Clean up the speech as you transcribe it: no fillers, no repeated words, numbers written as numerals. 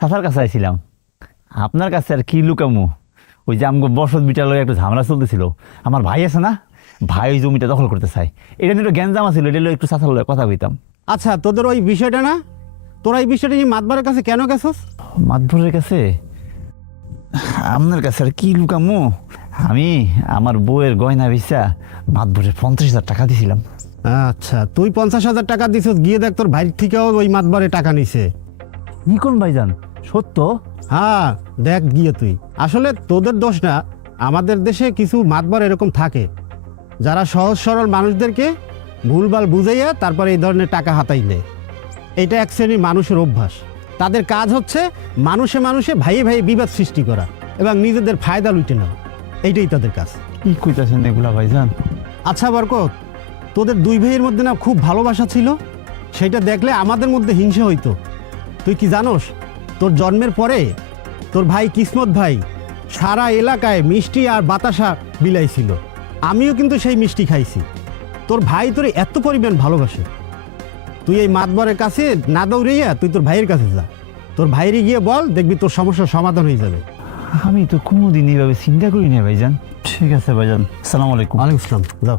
চাচার কাছে আইছিলাম। আপনার কাছে আর কি লুকামু, ওই যে আমগো বসত বিটালয়ে একটু ঝামেলা চলতেছিল। আমার ভাই আছে না, ভাই ওই জমিটা দখল করতে চায়। এটা নিয়ে একটু গ্যাঞ্জাম আছিল, এটা নিয়ে একটু চাচার লগে কথা কইতাম। আচ্ছা, তোদের ওই বিষয়টা না, তোরা এই বিষয়টা নিয়ে মাতবারের কাছে কেন গেছস? মাতবরের কাছে? আপনার কাছে আর কি লুকামু, আমি আমার বউয়ের গয়না বেচা মাতবরের 50,000 টাকা দিছিলাম। আচ্ছা, তুই 50,000 টাকা দিছস, গিয়ে দেখ তোর ভাইয়ের থেকেও ওই মাতবারে টাকা নিছে। কি কোন ভাইজান, সত্য? হ্যাঁ, দেখ গিয়ে তুই। আসলে তোদের দোষ না, আমাদের দেশে কিছু মাতবার এরকম থাকে যারা সহজ সরল মানুষদেরকে ভুলভাল বুঝাইয়া তারপরে এই ধরনের টাকা হাতাই নেয়। এটা এক শ্রেণীর মানুষের অভ্যাস। তাদের কাজ হচ্ছে মানুষে মানুষে ভাইয়ে ভাইয়ে বিবাদ সৃষ্টি করা এবং নিজেদের ফায়দা লুটে নেওয়া। এইটাই তাদের কাজ। কি কইতাছেন এগুলা ভাইজান? আচ্ছা বরকত, তোদের দুই ভাইয়ের মধ্যে না খুব ভালোবাসা ছিল, সেটা দেখলে আমাদের মধ্যে হিংসা হইতো। তুই কি জানোস, তোর জন্মের পরে তোর ভাই কিসমত ভাই সারা এলাকায় মিষ্টি আর বাতাসা বিলাইছিল। আমিও কিন্তু সেই মিষ্টি খাইছি। তোর ভাই তোর এত পরিমাণ ভালোবাসে, তুই এই মাতবরের কাছে না দৌড়াইয়া তুই তোর ভাইয়ের কাছে যা। তোর ভাইরে গিয়ে বল, দেখবি তোর সমস্যার সমাধান হয়ে যাবে। আমি তো কোনোদিন এইভাবে চিন্তা করি না ভাইজান। ঠিক আছে ভাইজান, আসসালামু আলাইকুম। ওয়ালাইকুম আসসালাম, যাও।